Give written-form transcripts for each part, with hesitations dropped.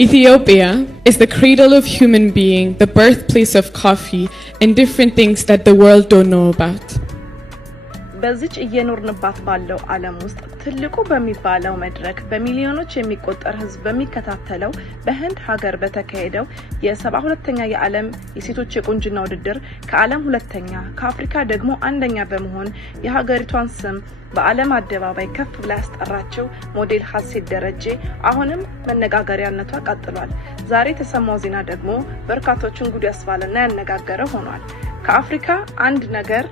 Ethiopia is the cradle of human being, the birthplace of coffee, and different things that the world don't know about. በዚች እየኖርንባት ባለው ዓለም ውስጥ ትልቁ በሚባለው መድረክ በሚሊዮኖች የሚቆጠር ህዝብ በሚከታተለው በህንድ ሀገር በተካሄደው የ72ኛ የዓለም የሴቶች የቁንጅና ውድድር ከዓለም ሁለተኛ ከአፍሪካ ደግሞ አንደኛ በመሆን የሀገሪቷን ስም በዓለም አደባባይ ከፍ ብላ ያስጠራቸው ሞዴል ሀሴት ደረጀ አሁንም መነጋገሪያነቷ ቀጥሏል። ዛሬ የተሰማው ዜና ደግሞ በርካቶችን ጉድ ያስባለና ያነጋገረ ሆኗል። ከአፍሪካ አንድ ነገር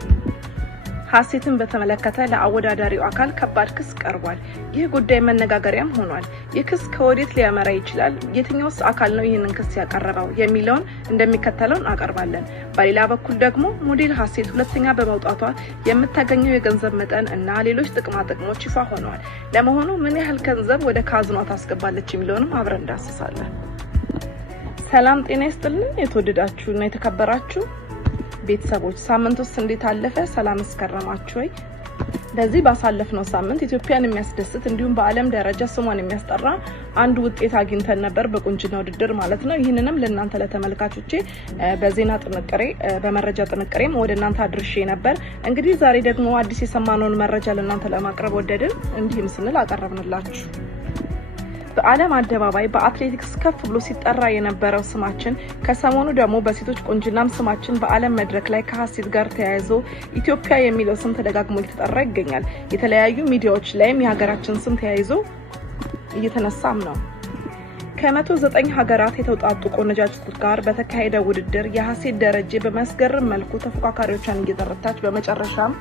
ሀሴትን በተመለከተ ለአወዳዳሪው አካል ከባድ ክስ ቀርቧል። ይህ ጉዳይ መነጋገሪያም ሆኗል። ይህ ክስ ከወዴት ሊያመራ ይችላል? የትኛውስ አካል ነው ይህንን ክስ ያቀረበው የሚለውን እንደሚከተለው አቀርባለን። በሌላ በኩል ደግሞ ሞዴል ሀሴት ሁለተኛ በመውጣቷ የምታገኘው የገንዘብ መጠን እና ሌሎች ጥቅሞች ይፋ ሆነዋል። ለመሆኑ ምን ያህል ገንዘብ ወደ ካዝኗ ታስገባለች የሚለውንም አብረን እንዳስሳለን። ሰላም ጤና ይስጥልን የተወደዳችሁና የተከበራችሁ ቤተሰቦች፣ ሳምንቱስ እንዴት አለፈ? ሰላም እስከረማችሁ ወይ? በዚህ ባሳለፍነው ሳምንት ኢትዮጵያን የሚያስደስት እንዲሁም በዓለም ደረጃ ስሟን የሚያስጠራ አንድ ውጤት አግኝተን ነበር፣ በቁንጅና ውድድር ማለት ነው። ይህንንም ለእናንተ ለተመልካቾቼ በዜና ጥንቅሬ በመረጃ ጥንቅሬም ወደ እናንተ አድርሼ ነበር። እንግዲህ ዛሬ ደግሞ አዲስ የሰማነውን መረጃ ለእናንተ ለማቅረብ ወደድን። እንዲህም ስንል አቀረብንላችሁ። በዓለም አደባባይ በአትሌቲክስ ከፍ ብሎ ሲጠራ የነበረው ስማችን ከሰሞኑ ደግሞ በሴቶች ቁንጅናም ስማችን በዓለም መድረክ ላይ ከሀሴት ጋር ተያይዞ ኢትዮጵያ የሚለው ስም ተደጋግሞ እየተጠራ ይገኛል። የተለያዩ ሚዲያዎች ላይም የሀገራችን ስም ተያይዞ እየተነሳም ነው። ከ109 ሀገራት የተውጣጡ ቆነጃጅቶች ጋር በተካሄደው ውድድር የሀሴት ደረጀ በመስገርም መልኩ ተፎካካሪዎቿን እየተረታች በመጨረሻም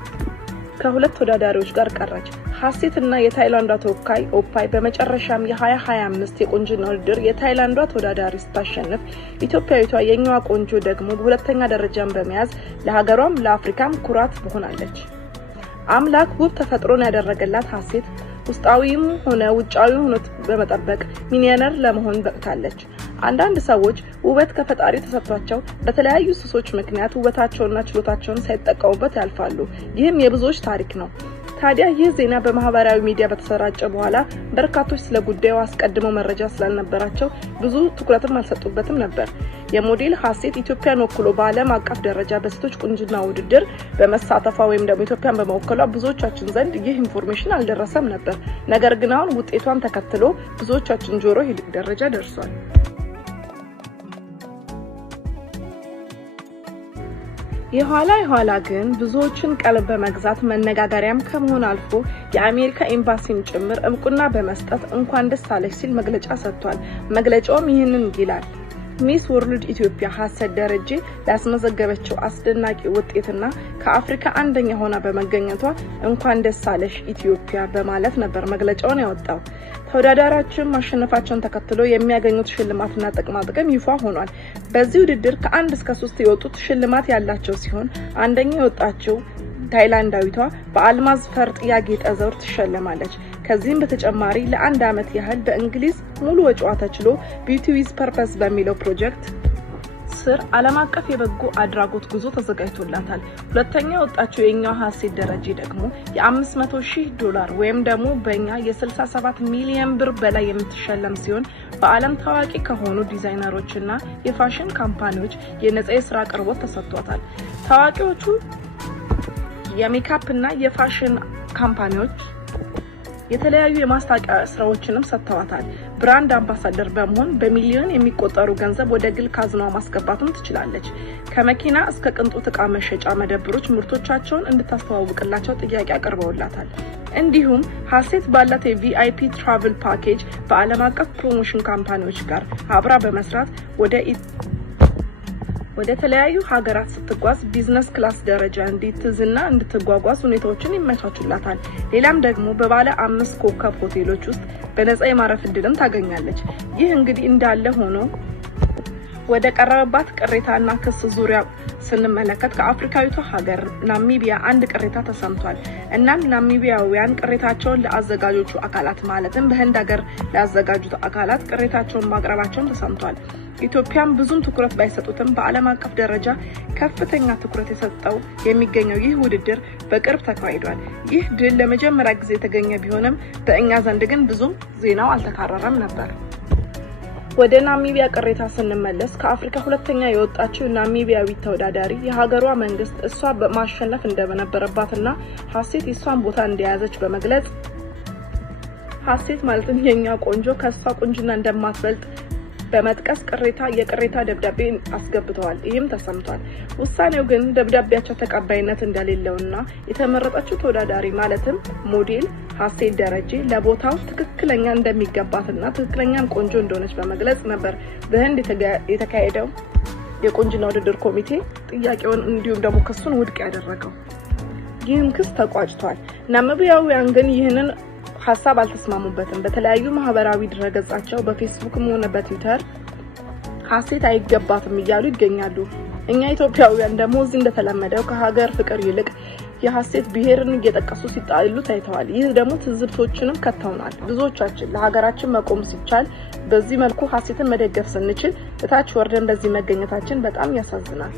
ከሁለት ተወዳዳሪዎች ጋር ቀረች። ሀሴትና የታይላንዷ ተወካይ ኦፓይ በመጨረሻም የ2025 የቁንጅና ውድድር የታይላንዷ ተወዳዳሪ ስታሸንፍ ኢትዮጵያዊቷ የኛዋ ቆንጆ ደግሞ በሁለተኛ ደረጃን በመያዝ ለሀገሯም ለአፍሪካም ኩራት ሆናለች። አምላክ ውብ ተፈጥሮን ያደረገላት ሀሴት ውስጣዊም ሆነ ውጫዊ ሆኖት በመጠበቅ ሚሊዮነር ለመሆን በቅታለች። አንዳንድ ሰዎች ውበት ከፈጣሪ ተሰጥቷቸው በተለያዩ ሱሶች ምክንያት ውበታቸውና ችሎታቸውን ሳይጠቀሙበት ያልፋሉ። ይህም የብዙዎች ታሪክ ነው። ታዲያ ይህ ዜና በማህበራዊ ሚዲያ በተሰራጨ በኋላ በርካቶች ስለ ጉዳዩ አስቀድመው መረጃ ስላልነበራቸው ብዙ ትኩረትም አልሰጡበትም ነበር። የሞዴል ሀሴት ኢትዮጵያን ወክሎ በዓለም አቀፍ ደረጃ በሴቶች ቁንጅና ውድድር በመሳተፏ ወይም ደግሞ ኢትዮጵያን በመወከሏ ብዙዎቻችን ዘንድ ይህ ኢንፎርሜሽን አልደረሰም ነበር። ነገር ግን አሁን ውጤቷን ተከትሎ ብዙዎቻችን ጆሮ ይህ ደረጃ ደርሷል። የኋላ ግን ብዙዎችን ቀልብ በመግዛት መነጋገሪያም ከመሆን አልፎ የአሜሪካ ኤምባሲን ጭምር እምቁና በመስጠት እንኳን ደስ አለሽ ሲል መግለጫ ሰጥቷል። መግለጫውም ይህንን ይላል። ሚስ ወርልድ ኢትዮጵያ ሀሴት ደረጀ ላስመዘገበችው አስደናቂ ውጤትና ከአፍሪካ አንደኛ ሆና በመገኘቷ እንኳን ደስ አለሽ ኢትዮጵያ በማለት ነበር መግለጫውን ያወጣው። ተወዳዳሪዎችም ማሸነፋቸውን ተከትሎ የሚያገኙት ሽልማትና ጥቅም ይፋ ሆኗል። በዚህ ውድድር ከ1 እስከ 3 የወጡት ሽልማት ያላቸው ሲሆን አንደኛ የወጣችው ታይላንዳዊቷ በአልማዝ ፈርጥ ያጌጠ ዘውድ ትሸለማለች። ከዚህም በተጨማሪ ለአንድ አመት ያህል በእንግሊዝ ሙሉ ወጪዋ ተችሎ ቢዩቲ ዊዝ ፐርፐስ በሚለው ፕሮጀክት ስር ዓለም አቀፍ የበጎ አድራጎት ጉዞ ተዘጋጅቶላታል። ሁለተኛ ወጣችው የኛዋ ሀሴት ደረጀ ደግሞ $500,000 ወይም ደግሞ በእኛ የ67 ሚሊዮን ብር በላይ የምትሸለም ሲሆን በዓለም ታዋቂ ከሆኑ ዲዛይነሮችና የፋሽን ካምፓኒዎች የነጻ የስራ አቅርቦት ተሰጥቷታል። ታዋቂዎቹ የሜካፕ እና የፋሽን ካምፓኒዎች የተለያዩ የማስታወቂያ ስራዎችንም ሰጥተዋታል። ብራንድ አምባሳደር በመሆን በሚሊዮን የሚቆጠሩ ገንዘብ ወደ ግል ካዝኗ ማስገባትም ትችላለች። ከመኪና እስከ ቅንጦት ዕቃ መሸጫ መደብሮች ምርቶቻቸውን እንድታስተዋውቅላቸው ጥያቄ አቅርበውላታል። እንዲሁም ሀሴት ባላት የቪአይፒ ትራቨል ፓኬጅ በዓለም አቀፍ ፕሮሞሽን ካምፓኒዎች ጋር አብራ በመስራት ወደ ተለያዩ ሀገራት ስትጓዝ ቢዝነስ ክላስ ደረጃ እንድትይዝና እንድትጓጓዝ ሁኔታዎችን ይመቻቹላታል። ሌላም ደግሞ በባለ 5 ኮከብ ሆቴሎች ውስጥ በነጻ የማረፍ እድልም ታገኛለች። ይህ እንግዲህ እንዳለ ሆኖ ወደ ቀረበባት ቅሬታና ክስ ዙሪያ ስንመለከት ከአፍሪካዊቷ ሀገር ናሚቢያ አንድ ቅሬታ ተሰምቷል። እናም ናሚቢያውያን ቅሬታቸውን ለአዘጋጆቹ አካላት ማለትም በህንድ ሀገር ለአዘጋጁት አካላት ቅሬታቸውን ማቅረባቸውን ተሰምቷል። ኢትዮጵያም ብዙም ትኩረት ባይሰጡትም በዓለም አቀፍ ደረጃ ከፍተኛ ትኩረት የሰጠው የሚገኘው ይህ ውድድር በቅርብ ተካሂዷል። ይህ ድል ለመጀመሪያ ጊዜ የተገኘ ቢሆንም በእኛ ዘንድ ግን ብዙም ዜናው አልተካረረም ነበር። ወደ ናሚቢያ ቅሬታ ስንመለስ ከአፍሪካ ሁለተኛ የወጣችው ናሚቢያዊ ተወዳዳሪ የሀገሯ መንግስት እሷ በማሸነፍ እንደነበረባትና ሀሴት የሷን ቦታ እንደያዘች በመግለጽ ሀሴት ማለትም የኛ ቆንጆ ከሷ ቁንጅና እንደማትበልጥ በመጥቀስ የቅሬታ ደብዳቤ አስገብተዋል። ይህም ተሰምቷል። ውሳኔው ግን ደብዳቤያቸው ተቀባይነት እንደሌለውና የተመረጠችው ተወዳዳሪ ማለትም ሞዴል ሀሴት ደረጀ ለቦታው ትክክለኛ እንደሚገባትና ትክክለኛም ቆንጆ እንደሆነች በመግለጽ ነበር በህንድ የተካሄደው የቆንጅና ውድድር ኮሚቴ ጥያቄውን እንዲሁም ደግሞ ክሱን ውድቅ ያደረገው። ይህም ክስ ተቋጭቷል። ናሚቢያውያን ግን ይህንን ሐሳብ አልተስማሙበትም። በተለያዩ ማህበራዊ ድረገጻቸው በፌስቡክም ሆነ በትዊተር ሀሴት አይገባትም እያሉ ይገኛሉ። እኛ ኢትዮጵያውያን ደግሞ እዚህ እንደተለመደው ከሀገር ፍቅር ይልቅ የሀሴት ብሔርን እየጠቀሱ ሲጣሉ ታይተዋል። ይህ ደግሞ ትዝብቶችንም ከተውናል። ብዙዎቻችን ለሀገራችን መቆም ሲቻል በዚህ መልኩ ሀሴትን መደገፍ ስንችል እታች ወርደን በዚህ መገኘታችን በጣም ያሳዝናል።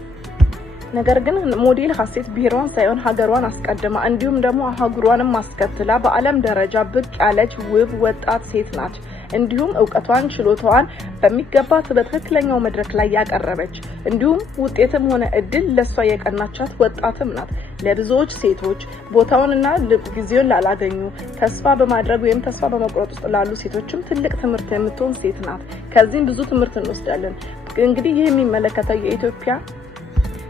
ነገር ግን ሞዴል ሀሴት ብሔሯን ሳይሆን ሀገሯን አስቀድማ እንዲሁም ደግሞ አህጉሯንም ማስከተላ በአለም ደረጃ ብቅ ያለች ውብ ወጣት ሴት ናት። እንዲሁም ዕውቀቷን ችሎታዋን በሚገባ በትክክለኛው መድረክ ላይ ያቀረበች እንዲሁም ውጤትም ሆነ እድል ለሷ የቀናቻት ወጣትም ናት። ለብዙዎች ሴቶች ቦታውንና ጊዜውን ላላገኙ ተስፋ በማድረግ ወይም ተስፋ በመቁረጥ ውስጥ ላሉ ሴቶችም ትልቅ ትምህርት የምትሆን ሴት ናት። ከዚህም ብዙ ትምህርት እንወስዳለን። እንግዲህ ይህ የሚመለከተው የኢትዮጵያ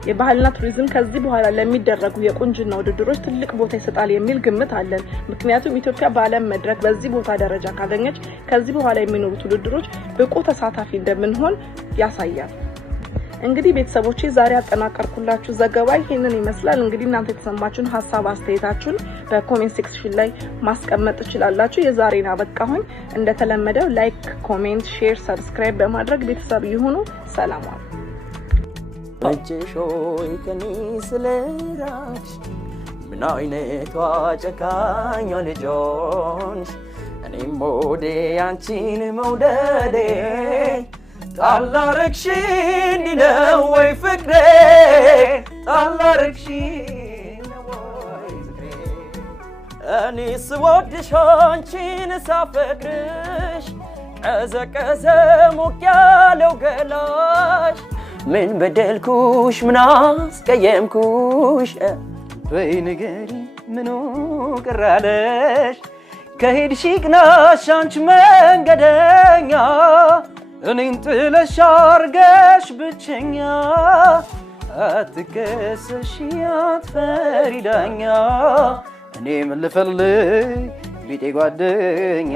የባህልና ቱሪዝም ከዚህ በኋላ ለሚደረጉ የቁንጅና ውድድሮች ትልቅ ቦታ ይሰጣል የሚል ግምት አለን። ምክንያቱም ኢትዮጵያ በአለም መድረክ በዚህ ቦታ ደረጃ ካገኘች ከዚህ በኋላ የሚኖሩት ውድድሮች ብቁ ተሳታፊ እንደምንሆን ያሳያል። እንግዲህ ቤተሰቦቼ ዛሬ አጠናቀርኩላችሁ ዘገባ ይሄንን ይመስላል። እንግዲህ እናንተ የተሰማችሁን ሀሳብ አስተያየታችሁን በኮሜንት ሴክሽን ላይ ማስቀመጥ ትችላላችሁ። የዛሬን አበቃሁኝ። እንደተለመደው ላይክ፣ ኮሜንት፣ ሼር፣ ሰብስክራይብ በማድረግ ቤተሰብ ይሁኑ። ሰላም ዋሉ። እጅሾይ ከኒ ስለራሽ ምን አይነቷ ጨካኝ ልጆንሽ እኔም ሞዴ አንቺን መውደዴ ጣላረክሽ እንዲነው ወይ ፍቅሬ ጣላረክሽ ነው ወይ ፍቅሬ እኔ ስወድሽ አንቺን ሳፈቅርሽ ቀዘቀዘ ሞቅ ያለው ገላሽ ምን በደልኩሽ ምን አስቀየምኩሽ በይ ንገሪ ምኑ ቅራለሽ ከሄድሽ ቅናሽ አንቺ መንገደኛ እኔን ጥለሽ አርገሽ ብቸኛ አትከሰሽ አትፈሪ ዳኛ እኔ ምን ልፈልግ ቢጤ ጓደኛ